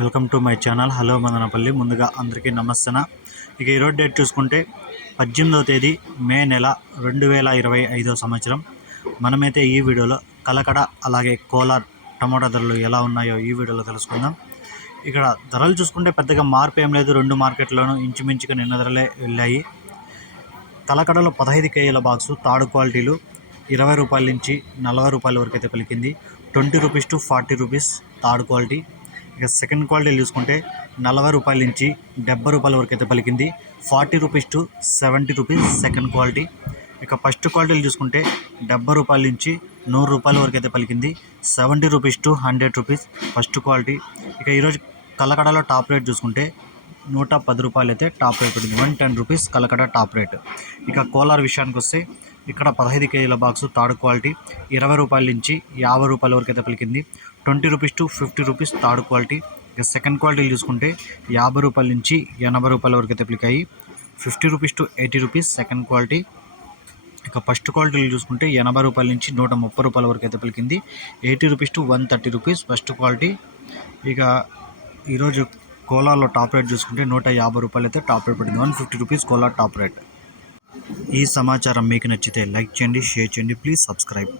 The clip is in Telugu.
Welcome to my channel. Hello Madanapalle. ముందుగా అందరికీ నమస్తన. ఇక ఈరోజు డేట్ చూసుకుంటే పద్దెనిమిదవ తేదీ మే నెల రెండు వేల ఇరవై ఐదో సంవత్సరం. మనమైతే ఈ వీడియోలో కలకడ అలాగే కోలార్ టమోటా ధరలు ఎలా ఉన్నాయో ఈ వీడియోలో తెలుసుకుందాం. ఇక్కడ ధరలు చూసుకుంటే పెద్దగా మార్పు ఏం లేదు. రెండు మార్కెట్లోనూ ఇంచుమించుగా నిన్న ధరలే వెళ్ళాయి. కలకడలో పదహైదు కేజీల బాక్సు తాడు క్వాలిటీలు ఇరవై రూపాయల నుంచి నలభై రూపాయల వరకు అయితే పలికింది. Twenty rupees to forty rupees third quality. ఇక సెకండ్ క్వాలిటీ చూసుకుంటే నలభై రూపాయల నుంచి డెబ్బై రూపాయల వరకు అయితే పలికింది. Forty rupees to seventy rupees second quality. ఇక ఫస్ట్ క్వాలిటీలు చూసుకుంటే డెబ్బై రూపాయల నుంచి నూరు రూపాయల వరకు అయితే పలికింది. Seventy rupees to hundred rupees first quality. ఇక ఈరోజు కలకడలో టాప్ రేట్ చూసుకుంటే నూట పది రూపాయలు అయితే టాప్ రేట్ పడింది one ten rupees Kalakada top rate. ఇక కోలార్ విషయానికి వస్తే ఇక్కడ పదహైదు కేజీల బాక్సు థర్డ్ క్వాలిటీ ఇరవై రూపాయల నుంచి యాభై రూపాయల వరకు అయితే పలికింది. Twenty rupees to fifty rupees third quality. ఇక సెకండ్ క్వాలిటీలు చూసుకుంటే యాభై రూపాయల నుంచి ఎనభై రూపాయల వరకు అయితే పలికాయి. Fifty rupees to eighty rupees second quality. ఇక ఫస్ట్ క్వాలిటీలు చూసుకుంటే ఎనభై రూపాయల నుంచి నూట ముప్పై రూపాయల వరకు అయితే పలికింది. Eighty rupees to one thirty rupees first quality. ఇక ఈరోజు కోలాలో టాప్ రేట్ చూసుకుంటే నూట యాభై రూపాయలు అయితే టాప్ రేట్ పడింది. One fifty rupees Kola top rate. ఈ సమాచారం మీకు నచ్చితే లైక్ చేయండి షేర్ చేయండి. Please subscribe.